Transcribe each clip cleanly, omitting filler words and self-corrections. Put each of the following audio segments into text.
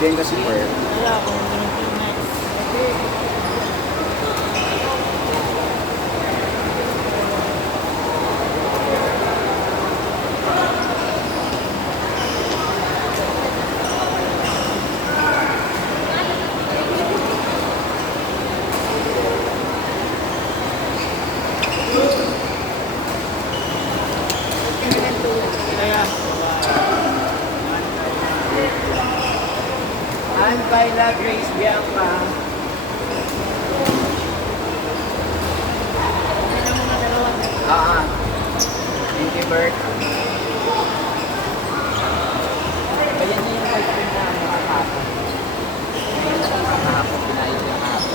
Bianca Super. Wala akong ganun next. Kaya, And Kyla Grace Bianca. Thank you, Bert. Ayan yung ice cream na kahapon. Ayan na kahapon, pinayos yung kahapon.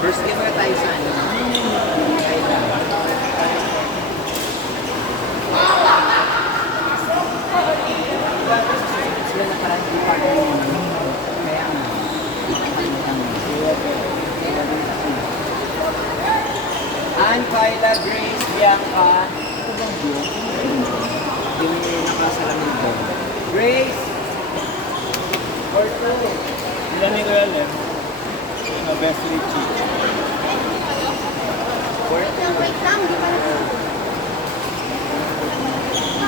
First game na tayo sa ano. Sila na parang hindi pa kaya nga. Ann, Kyla, Grace, Bianca. Ito bang view? Yung nakasalamin ko. Grace! Or two. ilan ni Kuya Lem? Yung best Richie. Or two. Wait lang, di ba na?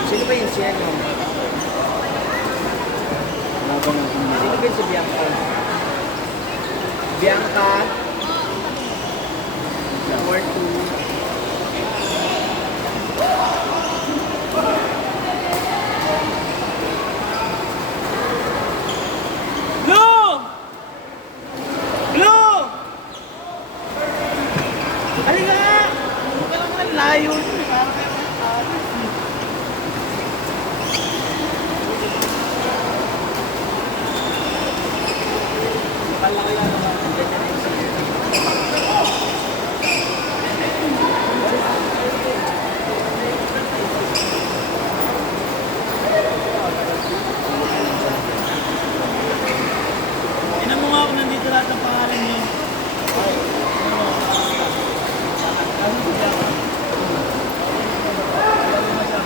Sino ba yung siya no? Sino ba yung si Bianca? Bianca? Or two. Bloom! Bloom! Halika! Huwag ka naman layo. Parang kayo mag-alis. Palaki lang naman. Tingnan mo nga kung nandito lahat ng pangalan niyo. Ay, ano? Ano siya? Ano mo siya? Ano mo siya?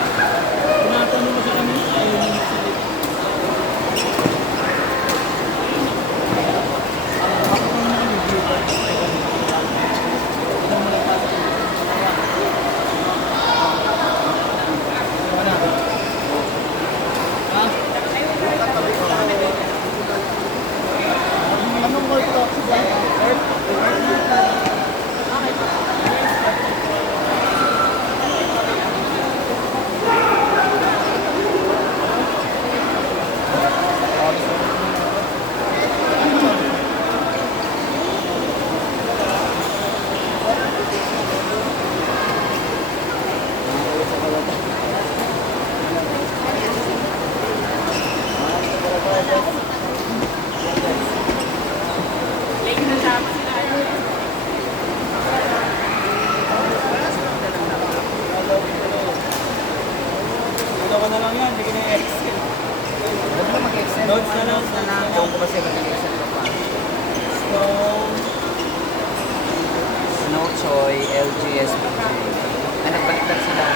Tinatanong mo sa kanya, ayaw niya magsalita. Ako naman yung viewer. Tignan mo lang pa. Ano? Ha? Anong call to? Ito ko na lang yan, hindi ko na i-excel. Ba't ba mag-excel? Notes na lang. Ewan ko ba siya mag-excel ka pa? Snow Choi, LGS, nagbaliktad sila.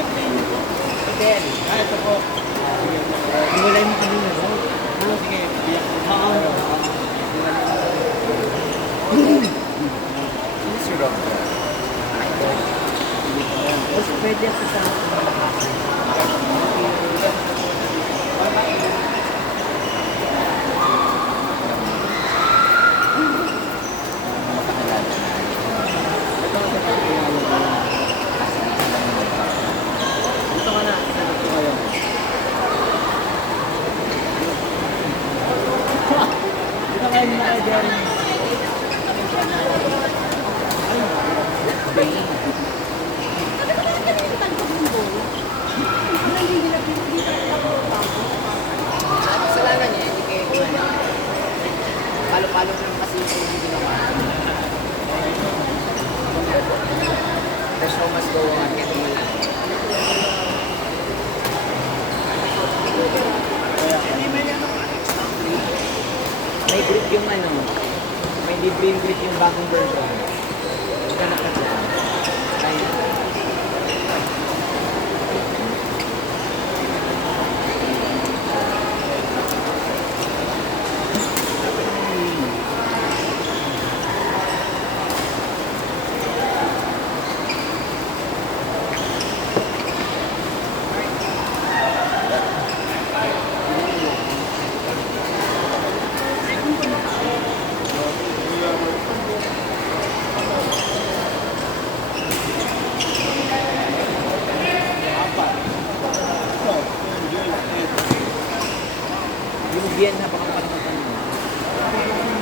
yung play niyo po? Hotel. Ito po. Iwalay mo kami na. Sige, biyak ko. Easy rock. Mas pwede ako sa ito ka na, sagot ko kayo. Ito kayo na kayo, Jerry. Spain. Kasalanan niya, hindi kayo kumana. Palo-palo na kasi yung hindi naman. The show must go on. Kaya tumala. May grip yung ano, may libre yung grip yung bagong version. Ganap ka dyan. Ayun. Yung Bien, napakapalimutan mo. Ayun.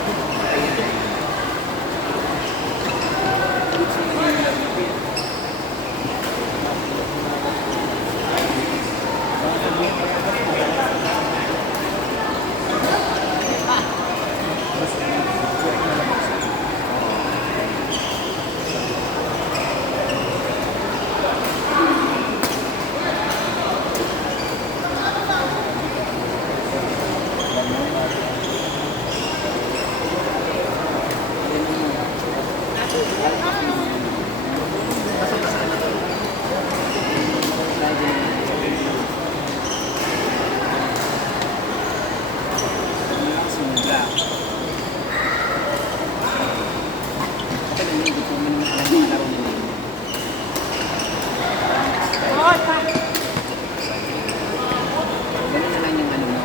Ganun na lang yung ano mo,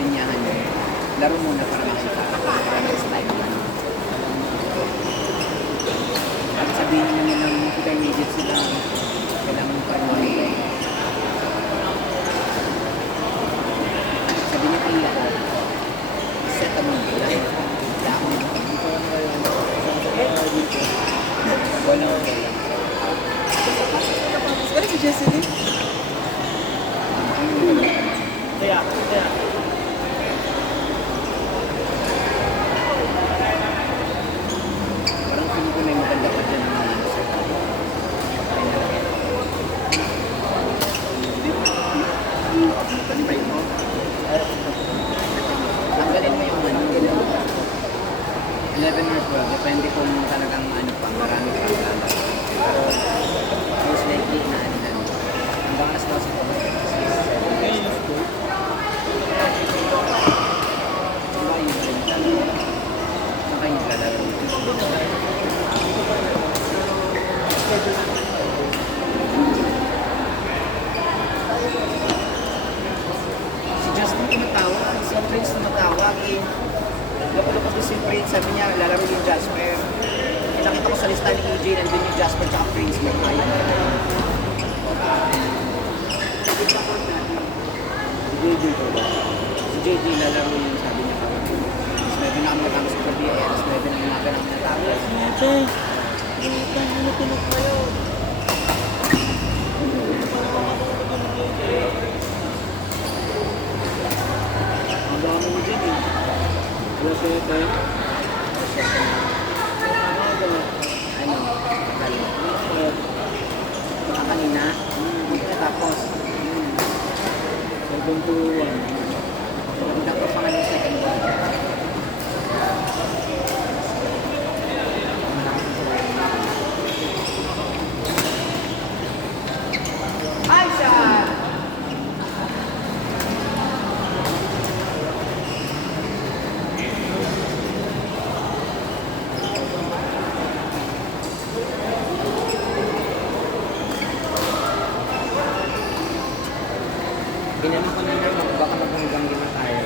linyahan mo. Laro muna para makita. Para next time. At sabihin nyo nilang intermediate sila, kailangan mo pa rin. Sabihin nyo kung ako, set up mo lang. Dahon. Wala ko lang. Ano si Jessie? Kaya. Parang feeling ko na yung maganda pa dyan ng set up. Try mo. Tanggalin mo yung ano. 11 or 12. Depende kung talagang ano pa. Marami ka lang. Pero most likely na ano lang. Hanggang alas 12 ko. Ngayon na school. Saan kayo naglalaro? Si Justin tumatawag, si Prince tumatawag. Lapalapag ko si Prince, sabi niya lalaro yung Jasper. Nakita ko sa lista ni EJ, nandun yung Jasper tsaka Prince. Pero ayaw. Si JJ lalaro yun, sabi niya kami. Alas 9 na kami natapos sa gabi, ay alas 9 na umaga na kami natapos. Ano tulog kayo? Ang dami mo dyan eh. Wala sa'yo tayo? Ano? Baka kanina? Hindi na tapos. Hanggang tuwan. Hindi tapos pa kanina second one. Ginanong ko na naman, baka maghanggang lima tayo.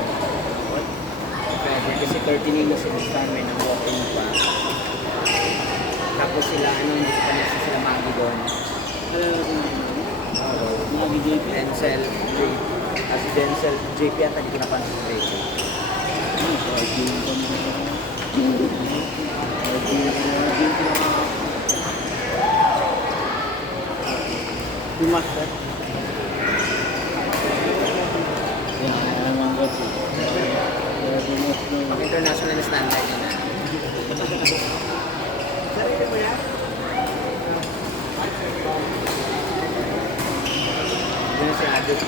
Pwede, kasi 30 minutes yung may ng walking pa. Tapos sila, hindi pa na sila magi doon. Magi JP. Denzel, si Denzel, JP at hindi ko napansin si JP. Master. Yan, naman kasi. Pag international standard yun na. Sarili mo yan? Doon si Adot.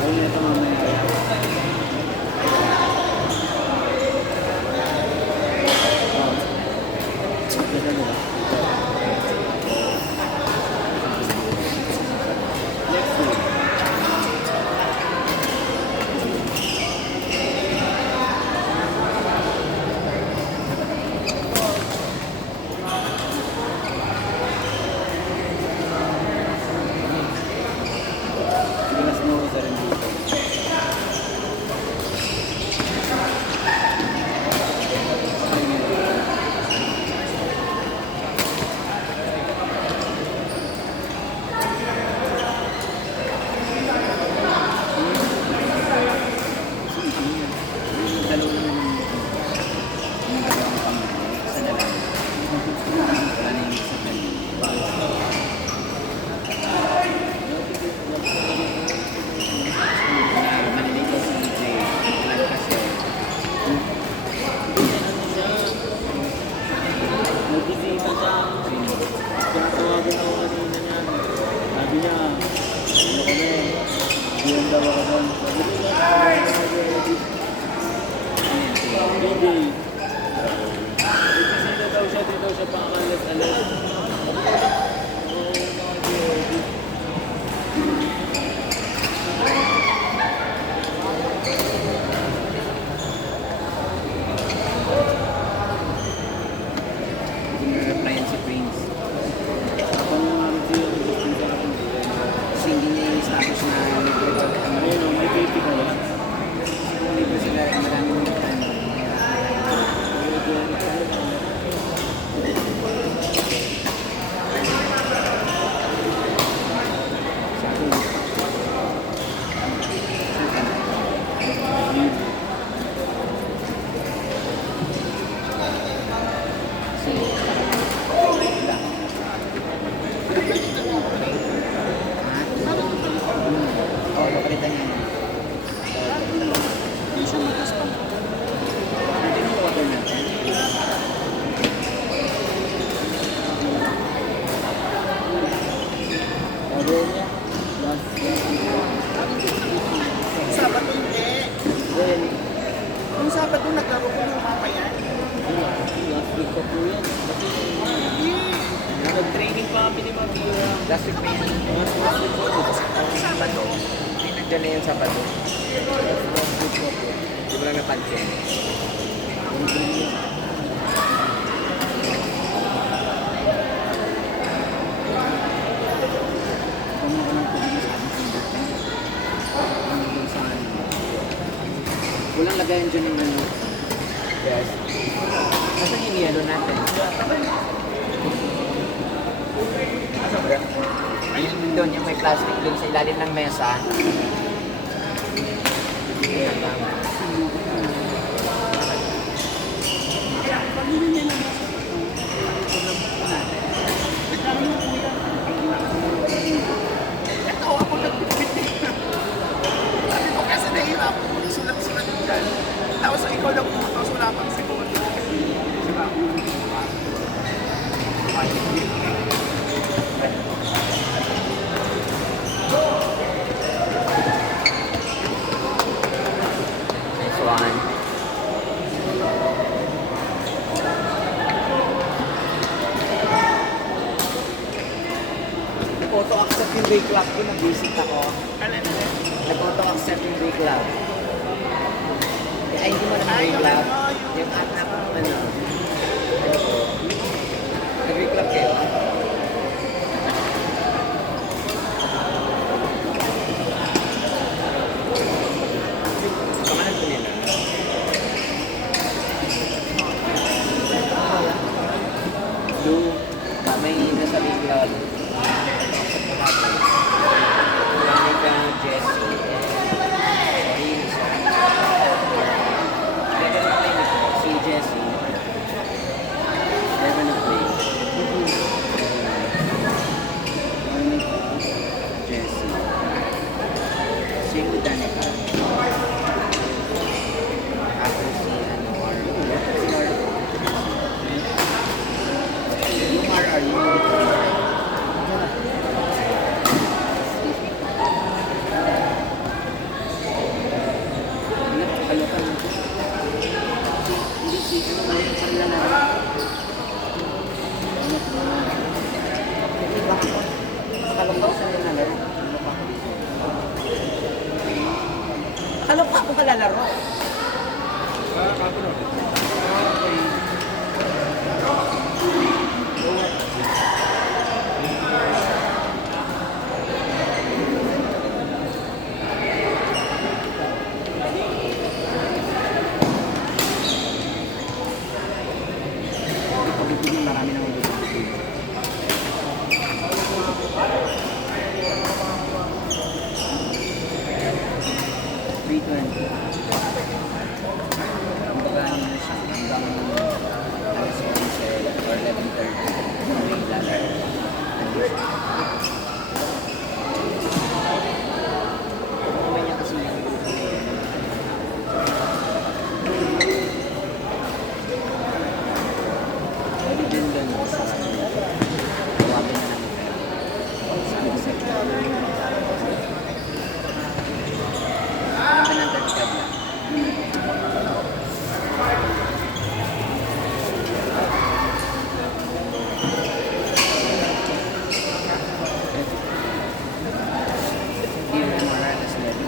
Ayun, ito mamaya. Ginas mo sa rin dito. Nagbisita siya. Tinatawagan ako kanina niya. Sabi niya, ano kami? Diyan daw ako doon. Sabi ko siya, DJ. Nagbisita daw siya, dito siya pakalit-alit. Replyan si Prince. Ako nung review ang gusto sa akin. Kasi hindi niya yung status na libre ko. Ayun, may KP ka ba? Libre sila, maraming napalitan niya. Hindi siya matas pa. Hindi mo water natin. Sabi niya, last Sabado hindi. then, Kung Sabado naglaro ko luma pa yan. last week pa po yan. Kasi nag-training pa kami ni Mabira. Last week pa yan. Last week po. Ang Sabado. Hindi nagdala yung Sabado. Last week pa po. Hindi mo lang napansin. Kami ka ng tubig sa ating Nag-enjoy yung ano. Yes. Nasaan yung yellow natin? Sobra. Ayun din doon, yung may plastic doon sa ilalim ng mesa. Ayan lang. Ito ako nagpipit eh. Sabi ko kasi nahirap ako magsulat-sulat dyan. Tapos ikaw lang pumunta, wala pang segundo. Diba? Next one. Nag-auto accept yung day club ko, nag-visit ako. Nag-auto accept yung day club. Ay, hindi mo naman day club. Yung anak ko, ano. Nag-day club kayo. Kamanan ko nila. Blue, may nasa day club. Monica, Jessie, and Lisa. They're gonna play with si Jessie. They're gonna play. Monica, Jessie. Sing with Danica. After si ano, Arlo. Si Arlo. Yung RR, yung kalokan mo. Hindi si ano ba yung panlala. Hindi ba ako? Kalokan sa nilalaro. Kalokan ako kalalaro. Okay. Pagkitigil, marami nang mabubuti. Ang bagaan na siya hanggang alas 11 or 11:30. May lalaro. Kumay niya kasi yung pwede din doon sa tawagin na namin kayo. Sabi ko sa ito. Ano ba ng dagdag lang? Give them Morales Levy.